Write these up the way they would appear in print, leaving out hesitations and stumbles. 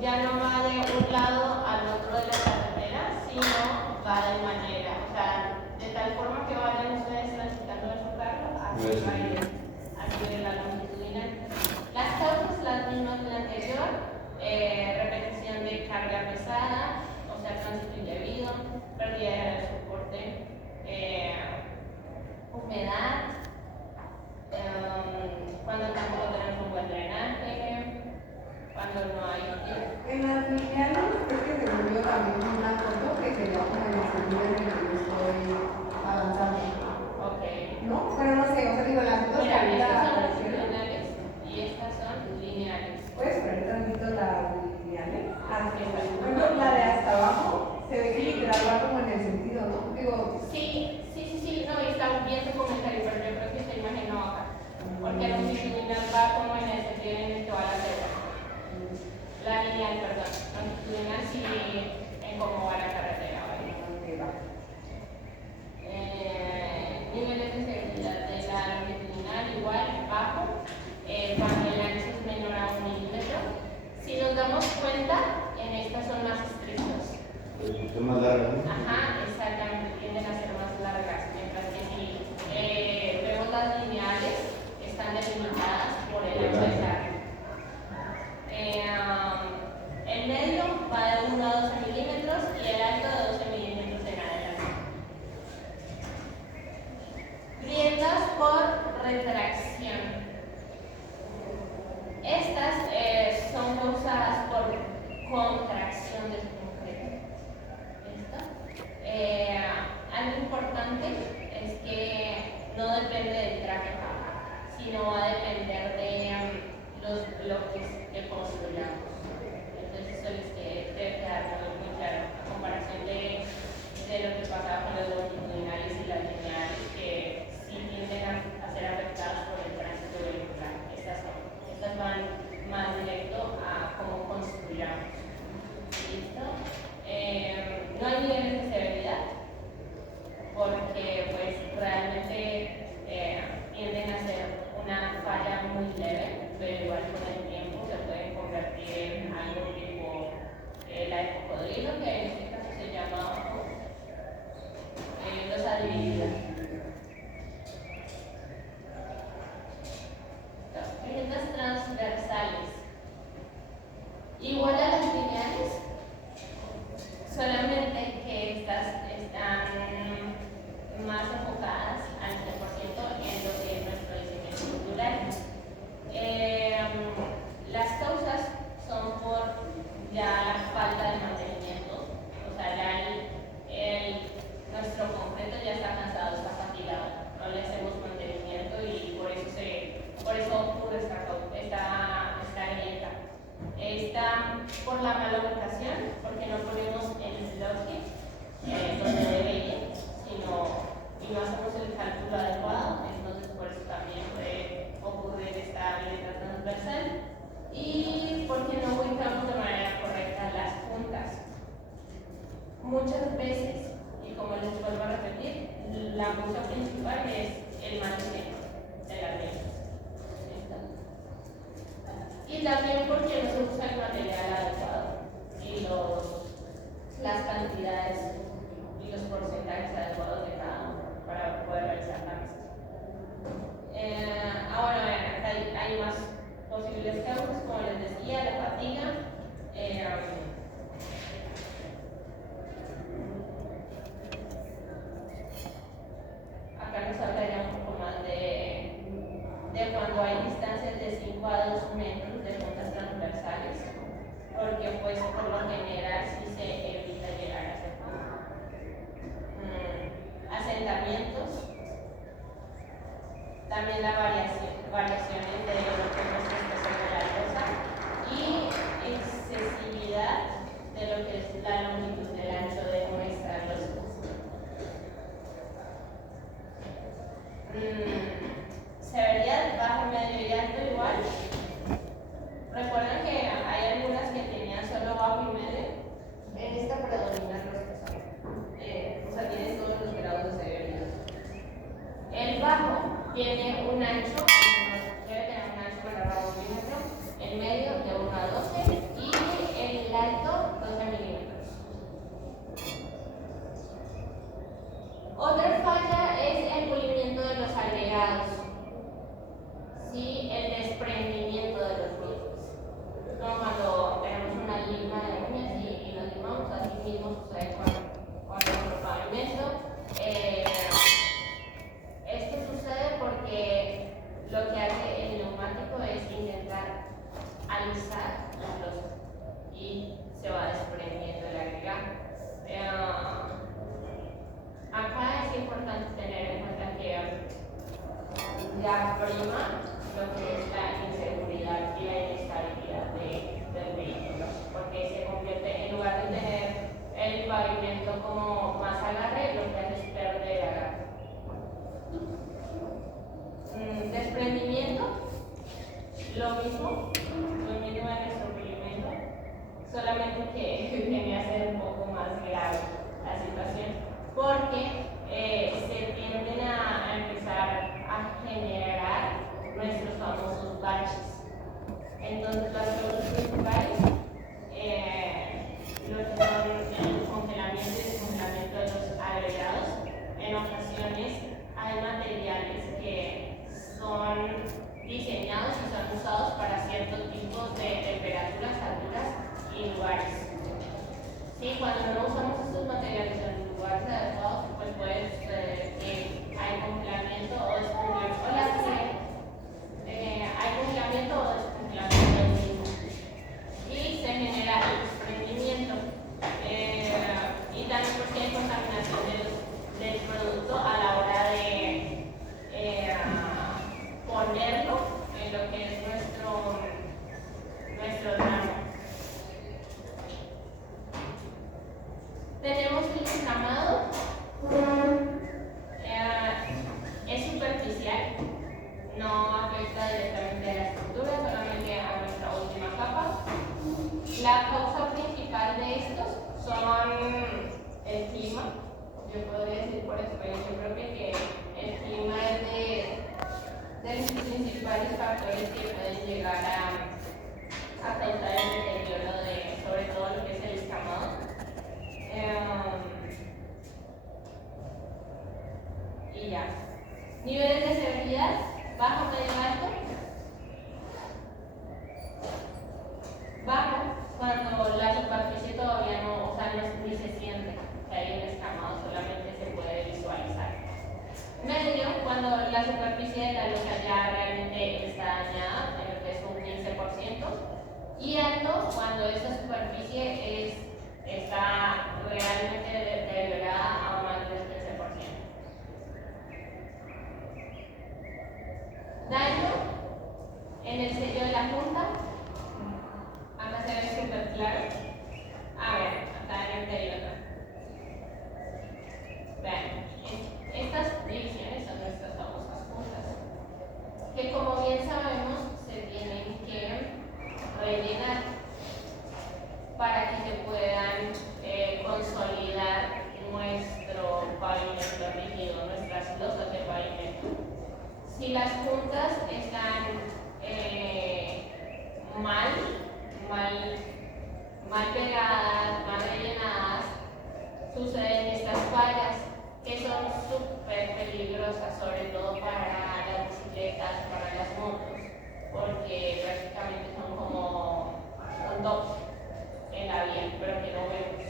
ya no va de un lado al otro de la carretera, sino va de manera, o sea, de tal forma que vayan ustedes transitando de su carro así va a ir aquí de la longitudinal. Las causas las mismas que la anterior, repetición de carga pesada, o sea, tránsito indebido, pérdida de soporte, humedad, cuando tampoco tenemos un buen drenaje, cuando no hay. En las lineales creo que se volvió también una foto que sería como en el sentido en el que yo estoy avanzando. Ok. ¿No? Pero no sé, o sea, digo, las fotos que Mira, ahorita estas son aparecieron. longitudinales y estas son lineales. ¿Puedes poner tantito las lineales? Ah, sí, bueno, la de hasta abajo se ve que literal va como en el sentido, ¿no? Digo, Sí, no, y está bien tu comentario, pero yo creo que esta imagen no baja. Porque la longitudinal va como en el sentido en el que va la recta. La lineal, perdón. Longitudinal sí en cómo va la carretera, ¿vale? Niveles de seguridad de la longitudinal igual, bajo, cuando el ancho es menor a 1 milímetro. Si nos damos cuenta, en estas son más estrictos. Son más largas, ¿no? Ajá, exactamente, tienden a ser más largas, mientras que si vemos las lineales, están delimitadas por el ancho de carga. El medio va de 1 a 12 milímetros y el alto de 12 milímetros en adelante. Grietas por retracción. Estas son causadas por contracción del concreto. Algo importante es que no depende del traje, sino va a depender de los bloques que construyamos. Entonces eso les debe quedar muy claro, a comparación de lo que pasaba con los longitudinales y las lineales, que sí tienden a ser afectadas por el tránsito vehicular. Estas van más directo a cómo construyamos. ¿Listo? No hay niveles de severidad, porque pues realmente tienden a ser una falla muy leve, pero igual con el tiempo se pueden convertir en algo tipo la de cocodrilo, que en este caso se llama losabilidad. Grietas transversales. Igual a las lineales, solamente que estas están más enfocadas al 100% en lo que es nuestro diseño estructural. Las causas son por ya la falta de mantenimiento, o sea, ya nuestro concreto ya está cansado, está fatigado, no le hacemos mantenimiento y por eso ocurre esta grieta. Está por la mala ubicación, porque no ponemos el bloque donde debe ir, y no hacemos el cálculo adecuado, entonces por eso también puede ocurrir esta grieta transversal, y porque no ubicamos de manera correcta las puntas. Muchas veces, y como les vuelvo a repetir, la causa principal es el mantenimiento de las grietas. Y también porque no se usa el material adecuado y las cantidades y los porcentajes adecuados de cada uno para poder realizar la mezcla. Ahora vean, acá hay más posibles causas, como les decía, la fatiga. Acá nos hablaría un poco más de cuando hay distancias de 5 a 2 metros de puntas transversales, porque pues por lo general sí se evita llegar a ese punto. alisar la losa y se va desprendiendo el agregado. Acá es importante tener en cuenta que la prima lo que es la inseguridad y la inestabilidad del vehículo, porque se convierte, en lugar de tener el pavimento como más agarre, lo que hace es perder el agarre. Desprendimiento, lo mismo en nuestro pavimento, solamente que viene a ser un poco más grave la situación, porque se tienden a empezar a generar nuestros famosos baches. Entonces, las causas principales, lo que son el congelamiento y descongelamiento de los agregados. En ocasiones hay materiales que son diseñados y son usados para ciertos tipos de temperaturas, alturas y lugares. Sí, cuando no usamos estos materiales en lugares adecuados, pues puede suceder que hay congelamiento o descongelamiento. Hay congelamiento o descongelamiento del mismo. Y se genera el desprendimiento. Y también porque hay contaminación del producto a la hora de ponerlo en lo que es nuestro grano. Tenemos el escamado, es superficial, no afecta directamente a la estructura, solamente a nuestra última capa. La causa principal de estos son el clima. Yo podría decir por experiencia propia que el clima es de los principales factores que pueden llegar a causar el deterioro de, sobre todo lo que es el escamado. Y ya. Niveles de severidad, bajo, medio, alto. Bajo, cuando la superficie todavía no, o sea, ni se siente que hay un escamado, solamente se puede visualizar. Medio, cuando la superficie de la losa ya realmente está dañada, en lo que es un 15%. Y alto, cuando esa superficie está realmente deteriorada a más del 15%. Daño en el sello de la punta. Acá se ve súper claro. A ver, acá en el interior. Vean, estas divisiones son nuestras famosas puntas, que como bien sabemos se tienen que rellenar para que se puedan consolidar nuestro pavimento rígido, nuestras losas de pavimento. Si las puntas están mal pegadas, mal rellenadas, suceden estas fallas que son súper peligrosas, sobre todo para las bicicletas, para las motos, porque prácticamente son como un top en la vía, pero que no vemos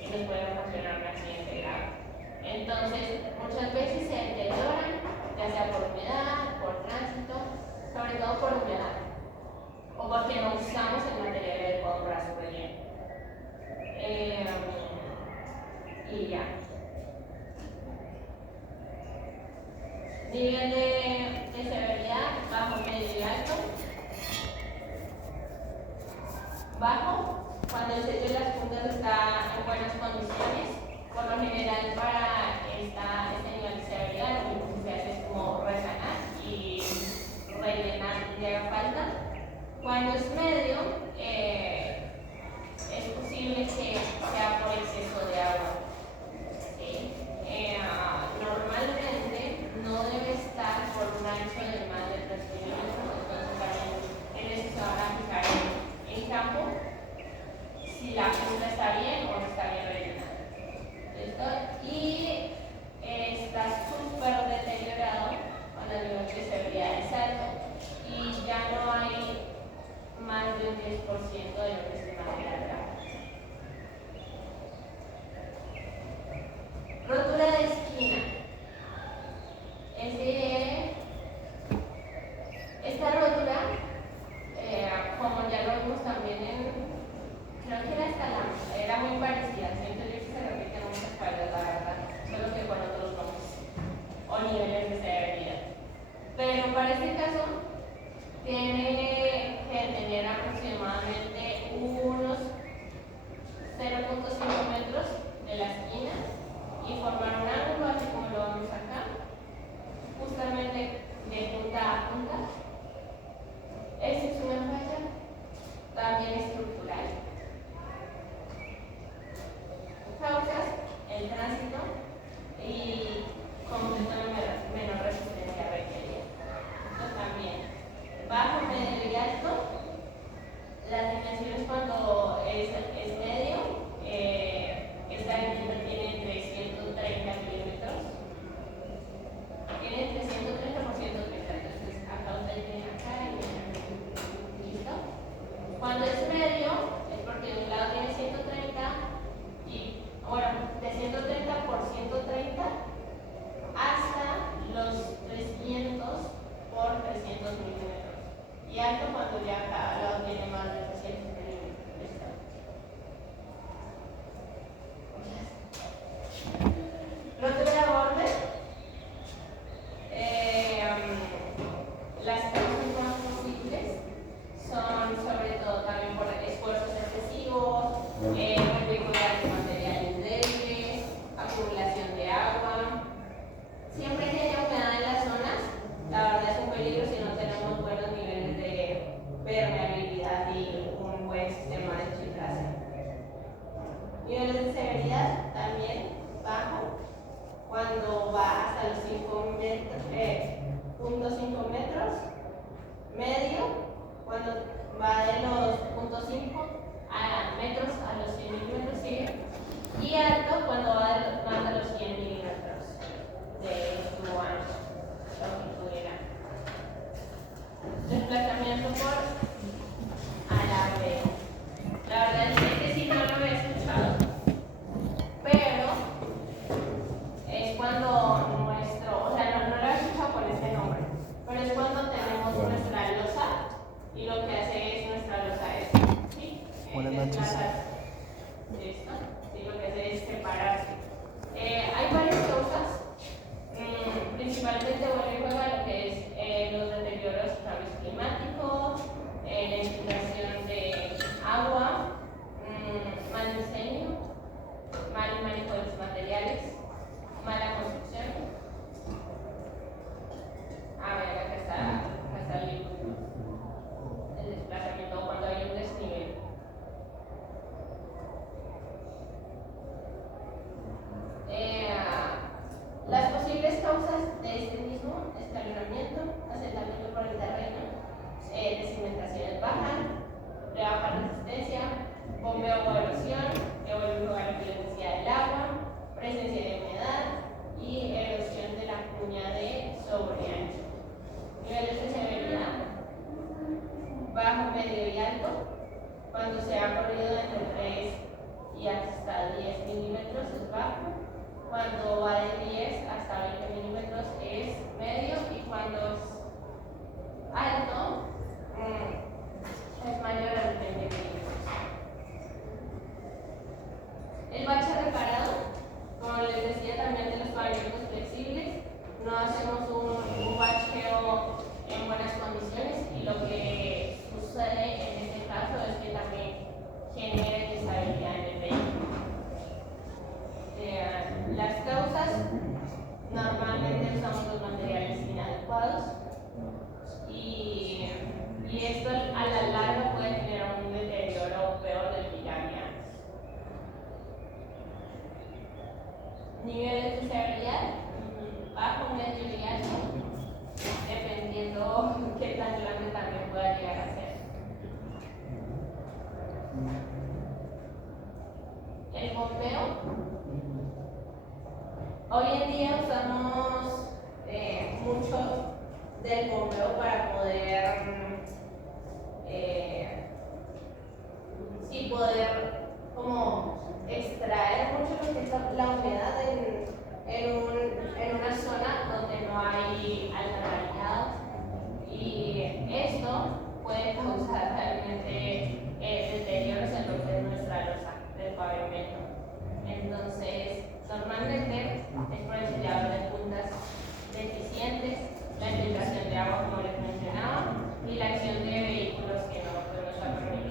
y nos pueden ocasionar un accidente grave. Entonces, muchas veces se deterioran, ya sea por humedad, por tránsito, sobre todo por humedad, o porque no usamos el material adecuado para su relleno. Y ya. Nivel de severidad, bajo, medio y alto. Bajo, cuando el sello de las puntas está en buenas condiciones, por lo general para este nivel de severidad lo único que se hace es como resanar y rellenar si haga falta. Cuando es medio, es posible que sea por exceso de agua. ¿Sí? Normalmente no debe estar por un ancho de más de 3 milímetros, entonces también en eso se van a fijar en campo si la punta está bien o no está bien rellenada. ¿Listo? Y está súper deteriorado cuando el nivel de severidad es alto y ya no hay más aproximadamente unos 0.5 metros de la esquina y formar un ángulo, así como lo vemos acá, justamente de punta a punta. Esta es una falla también estructural. Causas: el tránsito y como que tiene menor resistencia requerida. Esto también. Bajo, medio y alto. Las dimensiones cuando es medio, esta vivienda tiene entre 130 milímetros. Tiene entre 130 por 130, entonces acá usted tiene acá y listo. Cuando es medio, es porque de un lado tiene 130 y, bueno, de 130 por 130 hasta los 300 por 300 milímetros. Y alto cuando ya cada lado tiene más de 300 milímetros. Rotura de borde. Las causas más posibles son sobre todo también por esfuerzos excesivos, ubicuidad de materiales débiles, acumulación de agua. Siempre que haya humedad en las zonas, la verdad es un peligro si no tenemos buenos niveles de permeabilidad y un buen sistema de filtración. Niveles de severidad también bajo, cuando va hasta los 5 metros, 0.5 metros, medio, cuando va de los 0.5 metros a los 100 milímetros, ¿sí? Y alto cuando va hasta los 100 milímetros de su ancho, longitudinal. Desplazamiento por alargado. La verdad es que sí no lo había escuchado, pero es cuando o sea, no lo había escuchado con este nombre, pero es cuando tenemos nuestra losa y lo que hace es nuestra losa es, ¿sí? Buenas noches. ¿Listo? Sí, lo que hace es separarse. Hay varias causas. Principalmente juega lo que es los deterioros cambios climáticos, la infiltración de agua, mal diseño, mal manejo de los materiales, mala construcción. A ver, acá está el desplazamiento cuando hay un desnivel. Las posibles causas de este mismo escalonamiento: asentamiento por el terreno, de cimentaciones bajas, de baja resistencia, bombeo o erosión, que vuelve a jugar la densidad del agua, presencia de humedad y erosión de la cuña de sobreancho. Niveles de severidad: bajo, medio y alto, cuando se ha corrido entre 3 y hasta 10 milímetros es bajo. Cuando va de 10 hasta 20 milímetros es medio, y cuando es alto es mayor a los 20 milímetros. El bache reparado, como les decía también de los pavimentos flexibles, no hacemos un bacheo en buenas condiciones, y lo que sucede en este caso es que también genera inestabilidad en el vehículo. Las causas: normalmente usamos los materiales inadecuados y esto a la larga puede generar un deterioro peor del que ya había antes. Niveles de severidad: bajo, medio y alto, dependiendo qué tan grande también pueda llegar a ser. El bombeo. Hoy en día usamos mucho del bombeo para poder poder como extraer mucho lo que es la humedad en una zona donde no hay alcantarillado, y esto puede causar realmente deterioros en lo que es nuestra losa del pavimento. Entonces, normalmente es por el sellado de puntas deficientes, la infiltración de agua, como les mencionaba, y la acción de vehículos que no está permitida.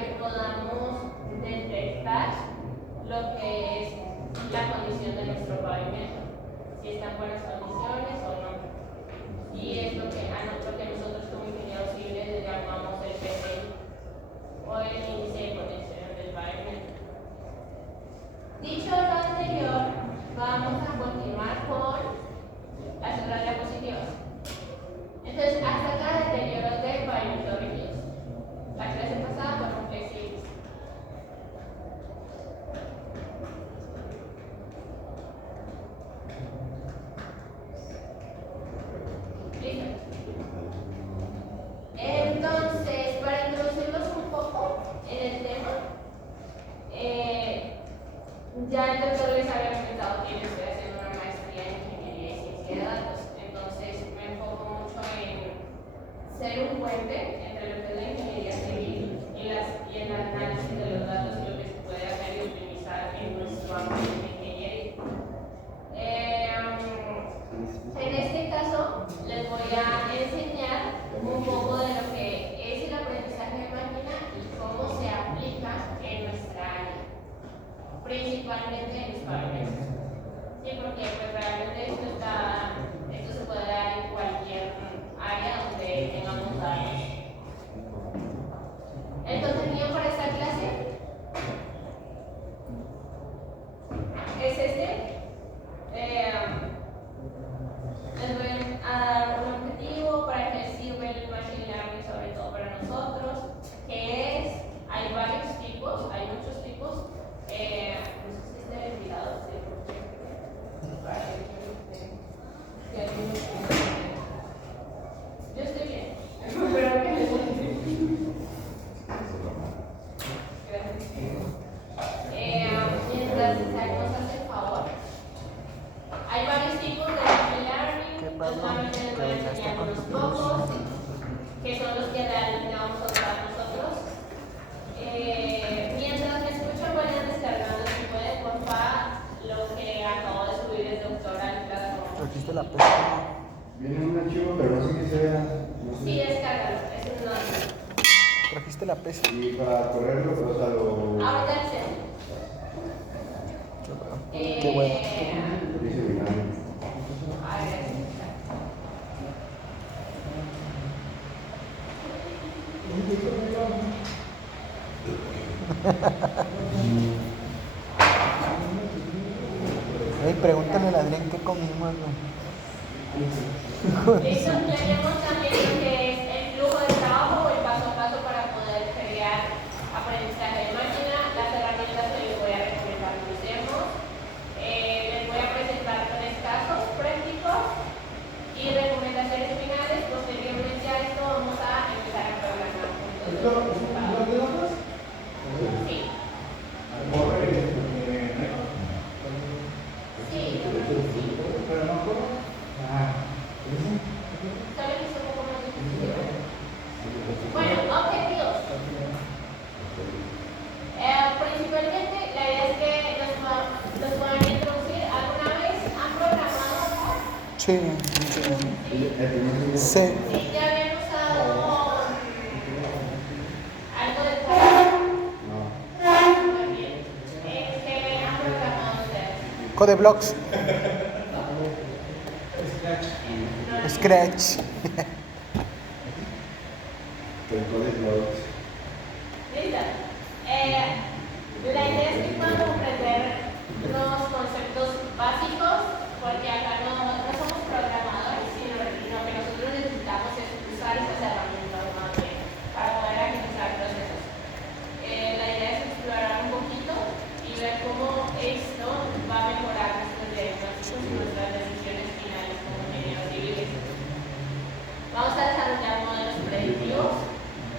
que podamos detectar lo que es la condición de nuestro pavimento, si está en buenas condiciones o no. Y es lo que nosotros como ingenieros civiles le llamamos el PCI, o el índice de condición del pavimento. Dicho lo anterior, vamos a continuar con las otras diapositivas. Entonces, hasta acá deterioros de pavimento rígidos. La clase pasada fueron flexibles. ¿Listo? Entonces, para introducirlos un poco en el tema, ya el doctor les había comentado que yo estoy haciendo una maestría en ingeniería y ciencia de datos. Entonces, me enfoco mucho en ser un puente entre lo que es la ingeniería civil y el análisis de los datos y lo que se puede hacer y optimizar en nuestro ámbito de ingeniería. En este caso, les voy a enseñar un poco de lo que es el aprendizaje de máquina y cómo se aplica en nuestra área, principalmente en los pavimentos. Sí, porque pues, realmente esto se puede dar en cualquier área donde tengamos datos. El contenido para esta clase es este. Les voy a dar un objetivo para qué sirve el machine learning, sobre todo para nosotros, que es, hay varios tipos, hay muchos tipos. No sé si esté ventilado, yo estoy bien. Mientras nos hace el favor, hay varios tipos de machine learning. Solamente les voy a enseñar unos pocos, que son los que realmente vamos a usar nosotros. Mientras me escuchan, vayan descargando, si pueden, por favor, lo que acabo de subir el doctor al plataforma. ¿Trajiste la pesa? Viene un archivo, pero no sé qué sea. No sé. Sí, descárgalo, es un nombre. ¿Trajiste la pesa? Y para correrlo, pues, o sea, lo. Ahorita el centro. Qué bueno. Dice mi madre. A ver, Ey, pregúntale al Adrián qué comimos, güey. listo, ya vemos también lo que es el flujo de trabajo o el paso a paso para poder crear aprendizaje de máquina, las herramientas que les voy a recomendar que usemos. Les voy a presentar 3 casos prácticos y recomendaciones finales. Posteriormente a esto vamos a empezar a programar juntos. Sí. Sí, Pero no corre. solo que es un poco más difícil. Bueno, objetivos. Principalmente la idea es que los puedan introducir. ¿Alguna vez han programado? Sí, sí. Sí. Sí, ya habían usado algo de código. No. También. ¿Qué han programado ustedes? Codeblocks. No, Scratch. El código. ¿Listo? La idea es que puedan comprender los conceptos básicos, porque acá no somos programadores, sino que lo que nosotros necesitamos es usar esas herramientas más bien para poder agilizar procesos. La idea es explorar un poquito y ver cómo esto va a mejorar nuestros diagnósticos y nuestras decisiones finales como ingenieros civiles. Vamos a desarrollar modelos predictivos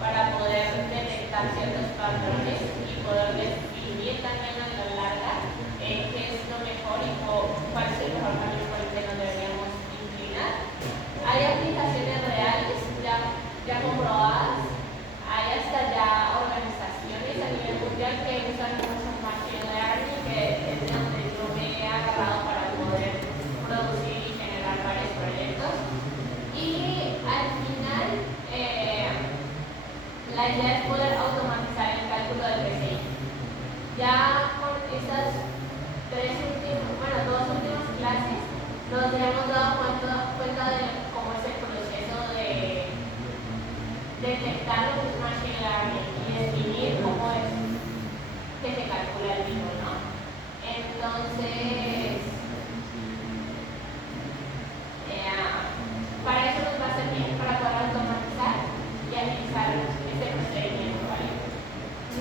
para poder detectar ciertos patrones y poder definir también a la larga qué es lo mejor y cuál es el mejor camino por el que nos deberíamos inclinar. Hay aplicaciones reales ya comprobadas, hay hasta ya organizaciones a nivel mundial que usan mucho machine learning, que es donde yo me he agarrado para poder producir y generar varios proyectos. Y al final, la idea es poder automatizar el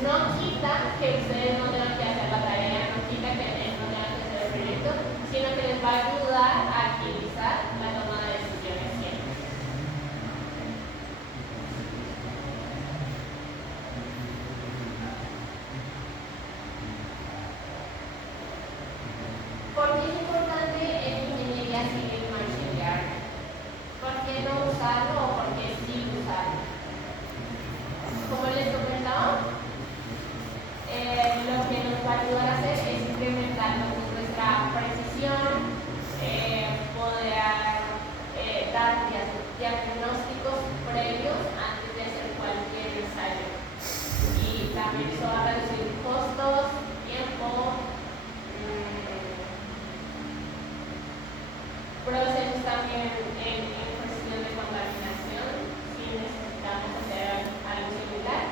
no quita que ustedes no tengan que hacer la tarea, no quita que no tengan que hacer el proyecto, sino que les va a ayudar a agilizar la toma de decisiones siempre. ¿Por qué es importante en ingeniería civil machine learning? ¿Por qué no usarlo o por qué sí usarlo? Como les comentaba, lo que nos va a ayudar a hacer es incrementar nuestra precisión, poder dar diagnósticos previos antes de hacer cualquier ensayo. Y también eso va a reducir costos, tiempo, procesos también en cuestión de contaminación, si necesitamos hacer algo similar,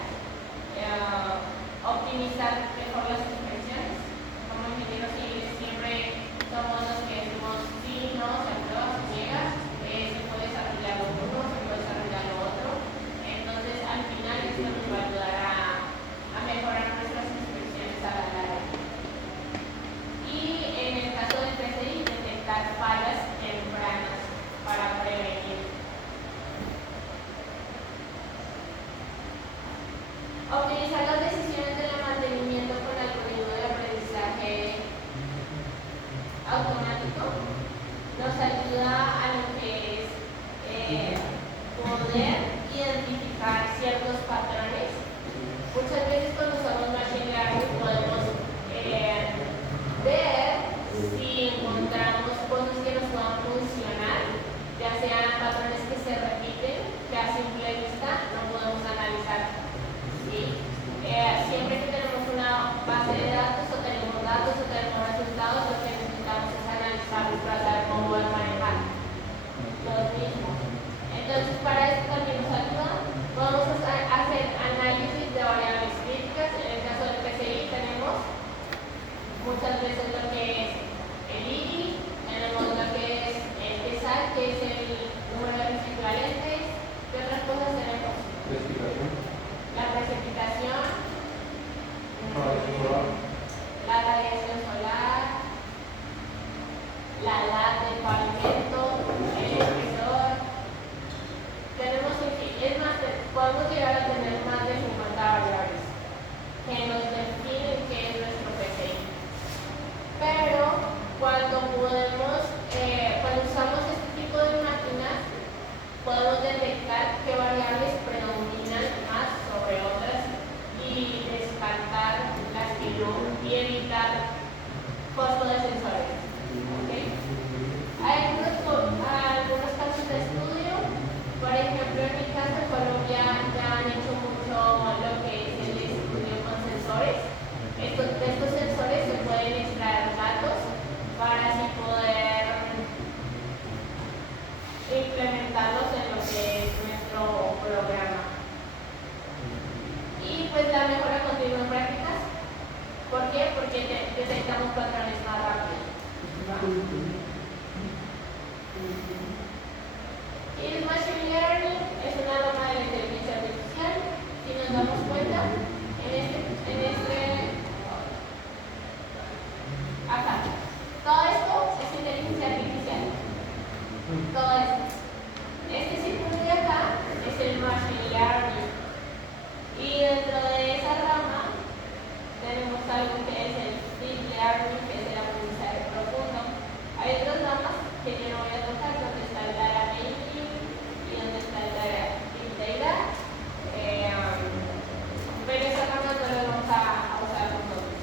optimizar mejor las inspecciones. Como ingenieros civiles siempre somos los que decimos sí, no, se aprueba, se niega, se puede desarrollar lo uno, se puede desarrollar lo otro. Entonces al final esto nos va a ayudar a mejorar nuestras inspecciones a la larga. Y en el caso del PCI, detectar fallas tempranas para prevenir. Optimizar las decisiones del mantenimiento con algoritmo de aprendizaje automático nos ayuda a lo que es poder identificar ciertos patrones. Muchas veces cuando usamos machine learning podemos ver si encontramos cosas que nos puedan funcionar, ya sean patrones que se repiten, que a simple vista no podemos analizar. ¿Sí? Siempre que tenemos una base de datos o tenemos resultados, lo que necesitamos es analizarlos para saber cómo van a manejar los mismos. Entonces, para esto también nos ayuda. Vamos a hacer análisis de variables críticas. En el caso del PCI tenemos muchas veces lo que es el IRI, tenemos lo que es el TESAL, que es el número de los equivalentes. ¿Qué otras cosas tenemos? La precipitación, la radiación solar, la edad del pavimento, el espesor. Tenemos, es más, podemos llegar a tener más de 50 variables que nos definen qué es nuestro PCI. Pero cuando usamos este tipo de máquinas, podemos detectar qué variables predominan más sobre otras y descartar las que no y evitar costo de sensores. ¿Okay? Hay algunos casos de estudio, por ejemplo en mi caso en Colombia ya han hecho mucho lo que es el estudio con sensores. De estos sensores se pueden extraer datos para así poder implementarlos en lo que es nuestro programa. Y pues la mejora continua en prácticas. ¿Por qué? Porque detectamos patrones más rápido. Y el machine learning es una rama de la inteligencia artificial. Si nos damos cuenta, acá, todo esto es inteligencia artificial. Todo esto. Este círculo de acá es el machine learning. Y dentro de esa rama tenemos algo que es el deep learning, que es el aprendizaje profundo. Hay otras ramas que yo no voy a tocar, donde está el data making y donde está el big data. Pero esa rama no la vamos a usar nosotros.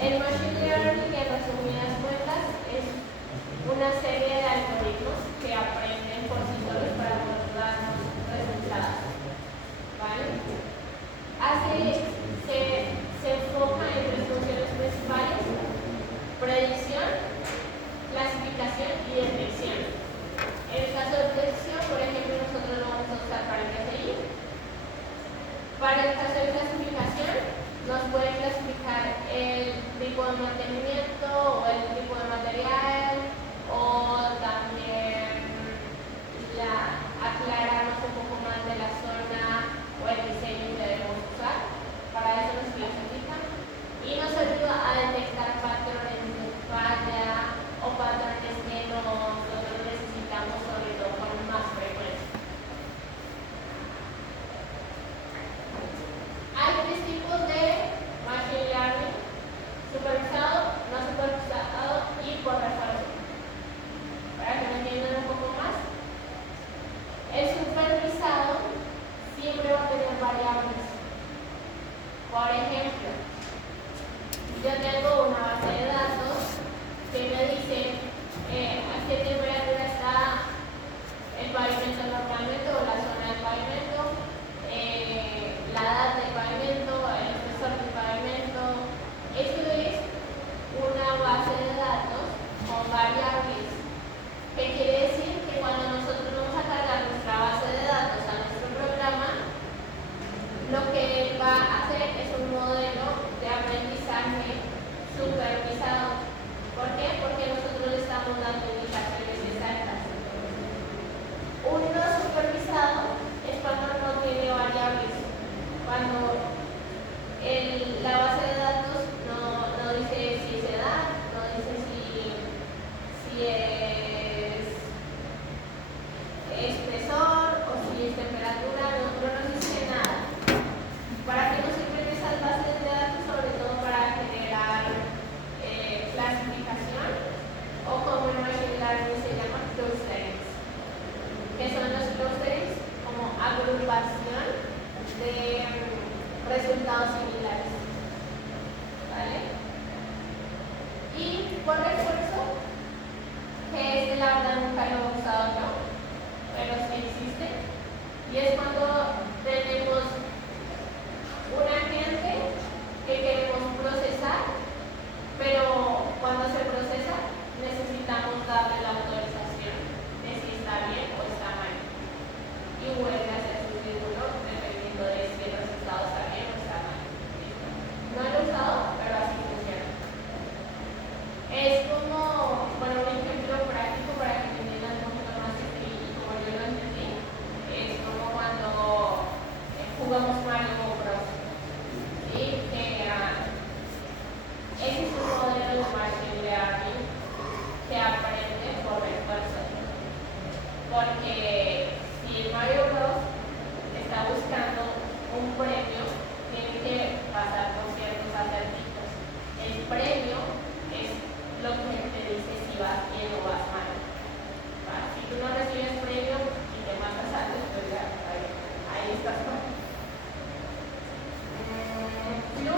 El machine learning, en resumidas cuentas, es una serie de algoritmos que aprenden por sí solos para poder darnos resultados. ¿Vale? Se enfoca en tres funciones principales: predicción, clasificación y detección. En el caso de predicción, por ejemplo, nosotros lo vamos a usar para el PCI. Para el caso de clasificación, nos puede clasificar el tipo de mantenimiento o el tipo de material, o también aclararnos un poco más de la zona o el variables. Por ejemplo, yo tengo una base de datos que me dice a qué temperatura está el pavimento normalmente o la zona del pavimento, la edad del pavimento, el espesor del pavimento. Eso es una base de datos con variables. ¿Qué quiere decir? Que cuando nosotros vamos a cargar nuestra base de datos a nuestro programa, lo que él va a hacer es un modelo de aprendizaje supervisado. ¿Por qué? Porque nosotros le estamos dando indicaciones exactas. Un no supervisado es cuando no tiene variables. Cuando la base de datos no dice si es edad, no dice si es espesor o si es temperatura, no nos dice nada. ¿Para qué nos sirven esas bases de datos? Sobre todo para generar clasificación o como en machine learning se llama clusterings. ¿Qué son los clusterings? Como agrupación de resultados similares. ¿Vale? Y por refuerzo, que la verdad nunca lo he usado yo, pero sí existe, y es cuando tenemos un agente que queremos procesar, pero cuando se procesa necesitamos darle la autorización de si está bien o está mal, y vuelve a hacer su círculo dependiendo de si el resultado está bien o está mal. ¿Listo? No lo he usado, pero así funciona. Es como, bueno, un ejemplo práctico para que me entiendan un poquito más y como yo lo entendí, es como cuando jugamos Mario Bros. ¿Sí? Que ese es un modelo de machine learning que aprende por refuerzo. Porque si el Mario Bros. Está buscando un premio, tiene que pasar por ciertos acertijos. El premio es lo que te dice si vas bien o vas mal. ¿Va? Si tú no recibes premio y te matas antes, pues ya, ahí estás mal. Flu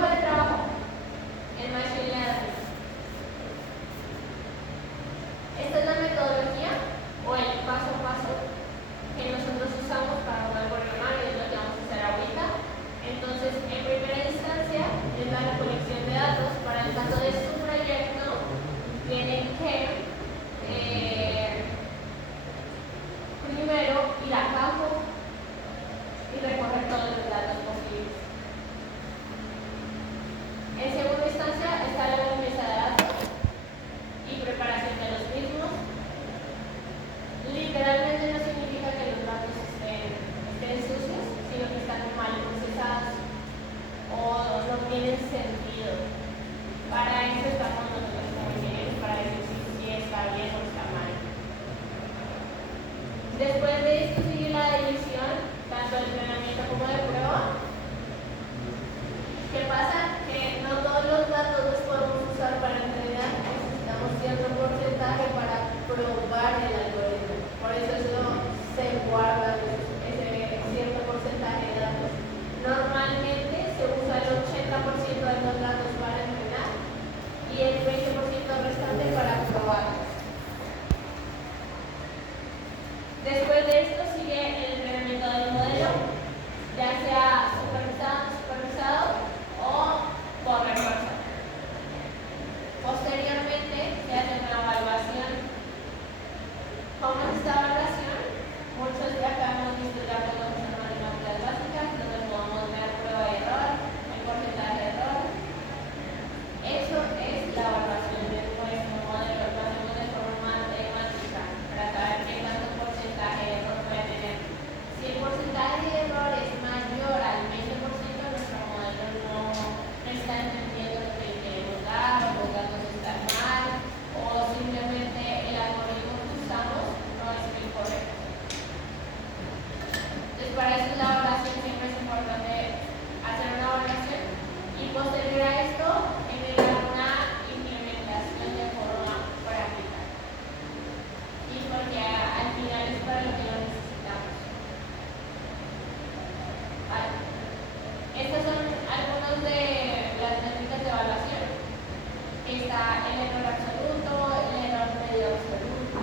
está el error absoluto, el error medio absoluto,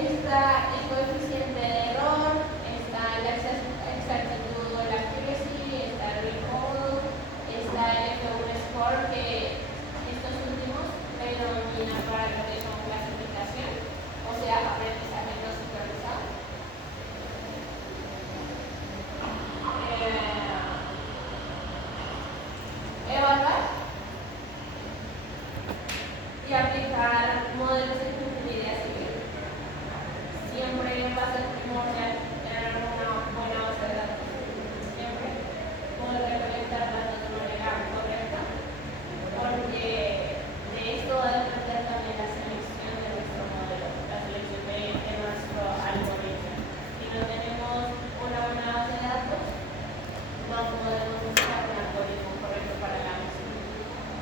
está el coeficiente de error, está la exactitud o la accuracy, está el recall, está el F1 score, que estos últimos predominan para lo que son clasificación, o sea, aprendizaje no supervisado. Evaluar y aplicar modelos de ingeniería civil. Siempre va a ser primordial tener una buena base de datos. Siempre poder recolectar datos de manera correcta, porque de esto va a depender también la selección de nuestro modelo, la selección de nuestro algoritmo. Si no tenemos una buena base de datos, no podemos usar un algoritmo correcto para la misión,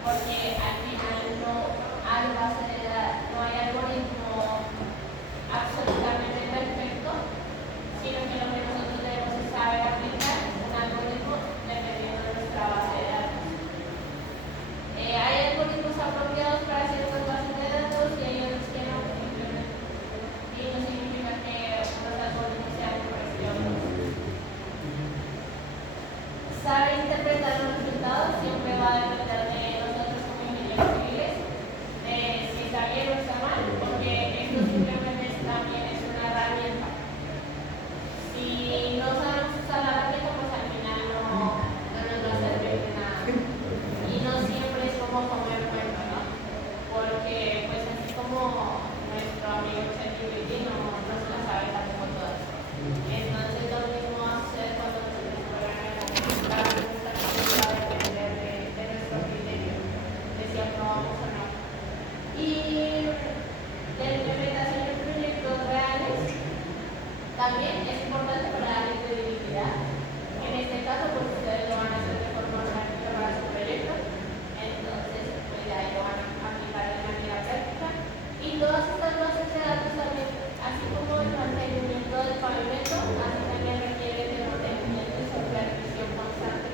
porque al final no hay base de datos, no hay algoritmo absolutamente perfecto, sino que lo que nosotros debemos es saber aplicar un algoritmo dependiendo de nuestra base de datos. Hay algoritmos apropiados para ciertas bases de datos y hay otros que no, simplemente. Y no significa que los algoritmos sean parecidos a otros. Saber interpretar los resultados siempre va a depender de nosotros como ingenieros civiles, de si está bien o está mal, porque esto simplemente también es una herramienta. Si no sabemos usar la herramienta, pues al final no nos va a servir de nada. Y no siempre es como comer cuento, ¿no? Porque pues así como nuestro amigo ChatGPT no se la sabe tampoco todas. Entonces lo mismo hacer cuando nosotros programamos. La pregunta que va a depender de nuestro criterio, de si aprobamos o no. Y de la implementación de proyectos reales también es importante para darle credibilidad. En este caso, pues ustedes lo van a hacer de forma orgánica para su proyecto, entonces pues ya lo van a aplicar de manera práctica. Y todas estas bases de datos también, así como el mantenimiento del pavimento, así también requieren de mantenimiento y supervisión constante.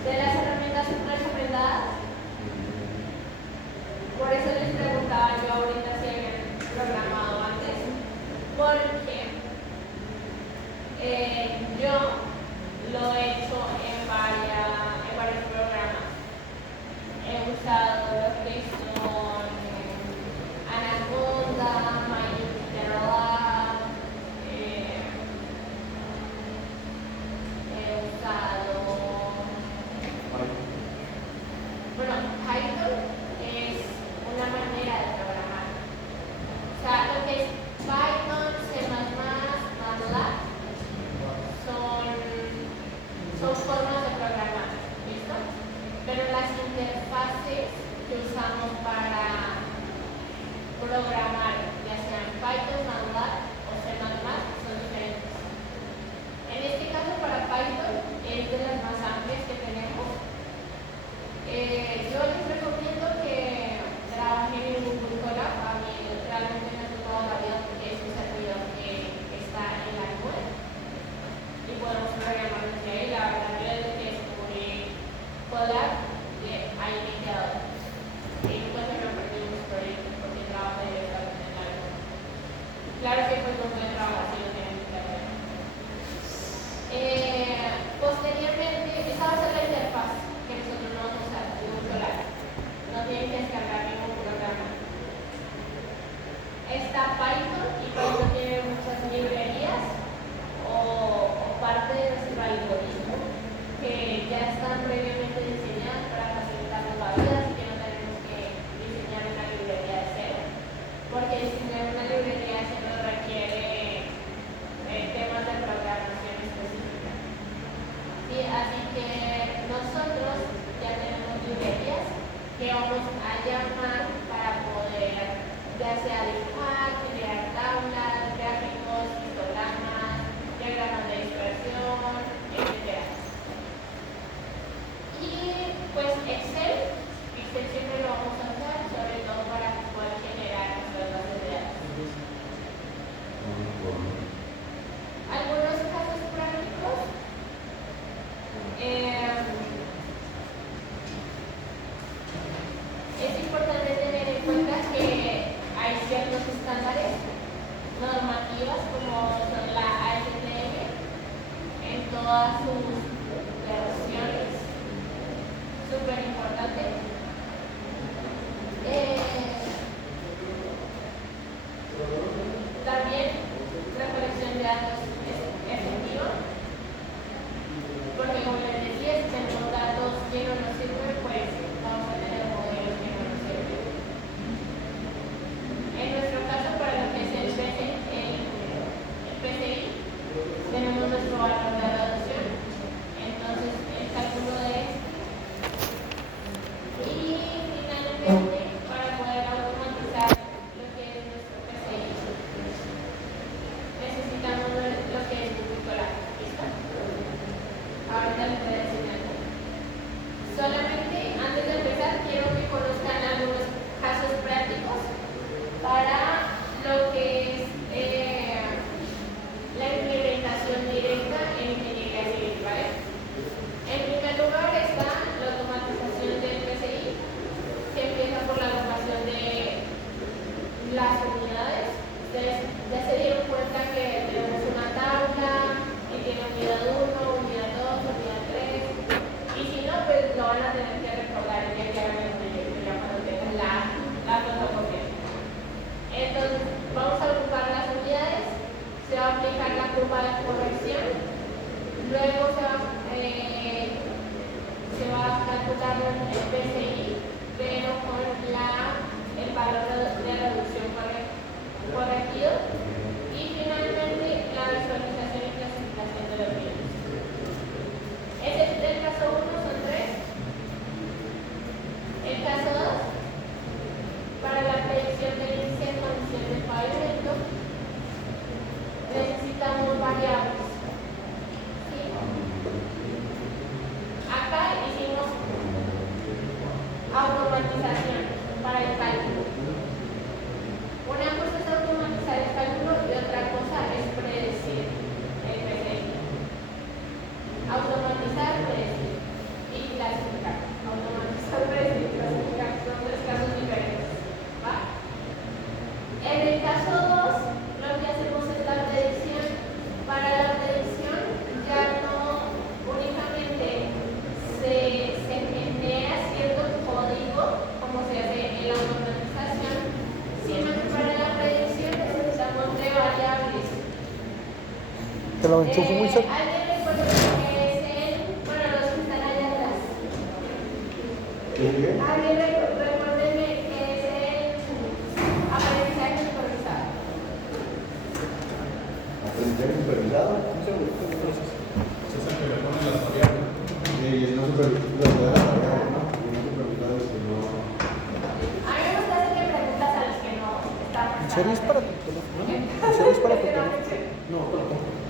De las herramientas recomendadas, por eso les preguntaba yo ahorita si habían programado antes, porque yo lo he hecho en varios programas. He usado lo que son Anaconda, MyJupyterLab, he usado, bueno, Python es una manera de programar. O sea, lo que es Python, C++, MATLAB son todas sus versiones. Súper importante. También recolección de datos es efectiva, porque como les decía, si tenemos datos que no nos sirven, pues vamos a tener modelos que no nos sirven. En nuestro caso, para lo que es el PCI, tenemos nuestro valor de reducción, entonces el cálculo de y finalmente para poder automatizar lo que es nuestro PCI necesitamos lo que es Google Colab. ¿Listo? Ahorita les voy a enseñar. Solamente antes de empezar quiero que conozcan algunos casos prácticos para lo que es la implementación directa en ingeniería civil, ¿vale? En primer lugar está la automatización del PCI, que empieza por la agrupación de las unidades. Ustedes ya se dieron cuenta que tenemos una tabla que tiene unidad 1, unidad 2, unidad 3, y si no, pues lo van a tener que recordar el día que hagan el proyecto, ya cuando tengan la fotocopia. Entonces, vamos a agrupar las unidades, se va a aplicar la curva de corrección, luego se va a calcular el PCI, pero con el valor de reducción corregido, y finalmente la visualización y clasificación de los bienes. Ese es el caso 1, son 3. El caso 2, para la predicción del índice de condición del pavimento, necesitamos variables. ¿Sí? Acá hicimos automatización para el cálculo. Una cosa es automatizar el cálculo y otra cosa es predecir el PCI. Automatizar, predecir y clasificar. Automatizar, predecir y clasificar son 3 casos diferentes. ¿Va? En el caso 2, lo que hacemos es la predicción. Para la predicción ya no únicamente se genera cierto código como se hace en la automatización, sino que para la predicción necesitamos de variables. Te lo enchufo muy cerca. ¿Alguien recuerda que es bueno, los que están allá atrás? ¿Alguien recuérdeme que es el aprendizaje supervisado? ¿Aprendizaje supervisado? Un segundito, gracias. Es el que le pone las variables. Y el no supervisado, ¿no? Y no supervisado es que no. A mí me gusta hacerle preguntas a los que no estamos. ¿En serio es para tu teléfono? ¿En serio es para tu teléfono? No, pero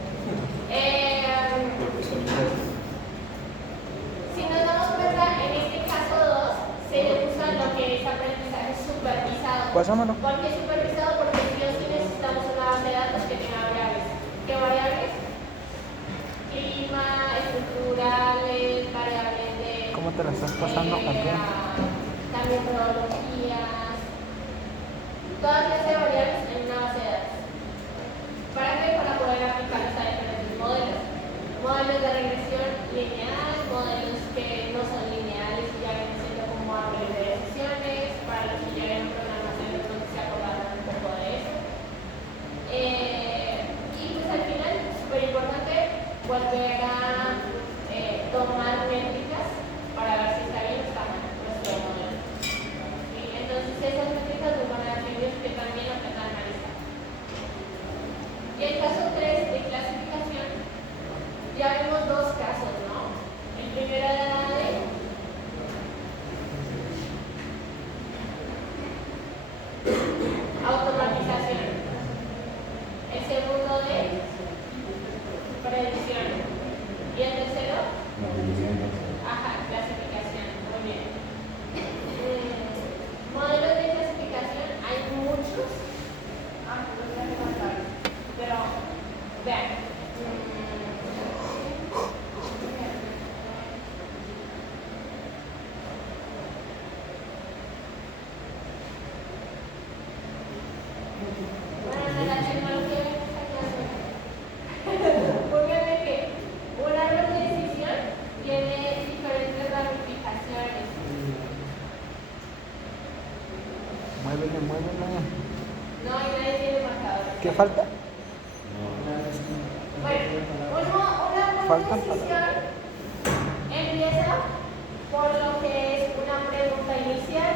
Si nos damos cuenta, en este caso 2 se usa lo que es aprendizaje supervisado. Pásamelo. ¿Por qué supervisado? Porque sí o sí necesitamos una base de datos que tenga variables. ¿Qué variables? Clima, estructurales, variables de... ¿Cómo te la estás pasando, campeón? También metodologías. Todas esas variables en una base de datos. ¿Para qué? Para poder aplicarlos a diferentes modelos. Modelos de regresión lineal, modelos que no son lineales y ya vienen siendo como árboles de decisiones, para los que ya vieron programación no se acordaron un poco de eso. Y pues al final, súper importante, volver a tomar métricas para ver si está bien o está mal nuestro modelo. ¿Sí? Entonces esas métricas nos van a servir que también lo tengan analizar. Y el caso 3 de clasificación, ya vimos 2 casos, ¿no? El primero era de automatización. El segundo de predicción. Y el tercero, clasificación. Muy bien. Modelos de clasificación hay muchos. Pero, vean. Bueno, la tecnología de esta clase. Obviamente, una ¿Qué falta? Bueno, una Faltan decisión empieza por lo que es una pregunta inicial.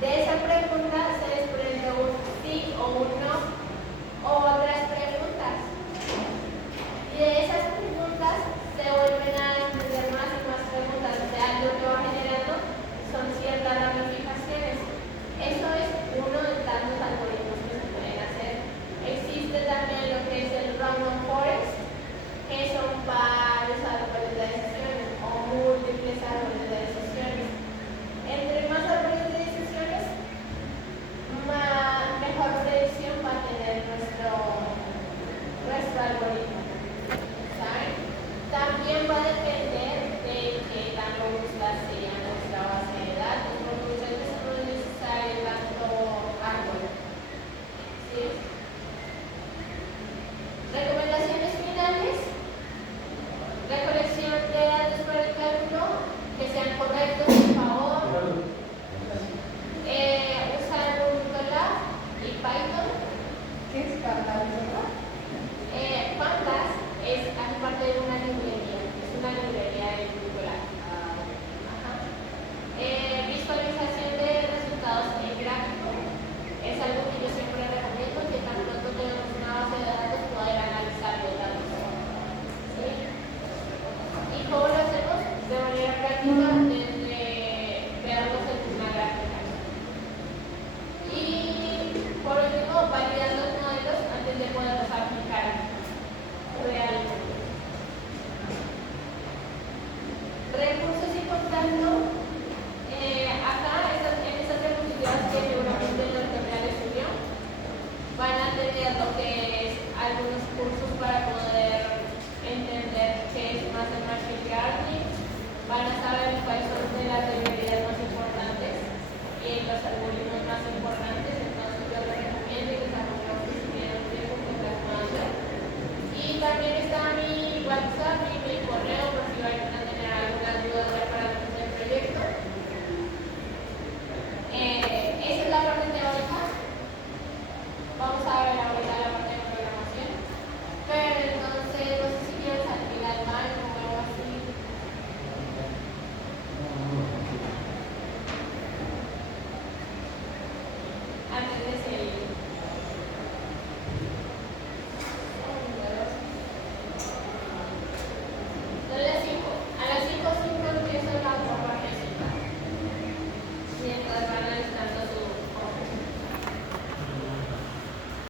De esa pregunta se desprende un sí o un no o otras preguntas. Y de esas preguntas se vuelven a desprender más y más preguntas. O sea, lo que va generando son ciertas ramificaciones. Eso es uno de tantos algoritmos que se pueden hacer. Existe también lo que es el random forest, que son varios árboles de decisiones o múltiples árboles de decisiones. Entre más árboles de decisiones, mejor predicción va a tener nuestro algoritmo. ¿Saben? También va a depender de qué tan robusta sea nuestra base de datos, porque muchas veces no es necesario tanto árbol. ¿Sí? Recomendaciones finales: recolección de datos para el cálculo que sean correctos, por favor. Usar Google y Python. ¿Qué es Pandas, verdad? Pandas hace parte de una librería, es una librería de Google. Visualización de resultados en gráfico es algo que yo siempre recomiendo, que tan pronto tenemos una base de datos poder analizar los datos. ¿Sí? ¿Y cómo lo hacemos? De manera práctica, desde verlos en una gráfica. Y por último, validar los modelos antes de poderlos aplicar realmente. Recursos y contando. Acá, en estas diapositivas que seguramente los que estudió, van a tener lo que es algunos cursos para poder entender qué es más el machine learning. Van a saber cuáles son de las librerías más importantes y los algoritmos más importantes. Entonces yo les recomiendo que desarrollen un tiempo que las puedan ver. Y también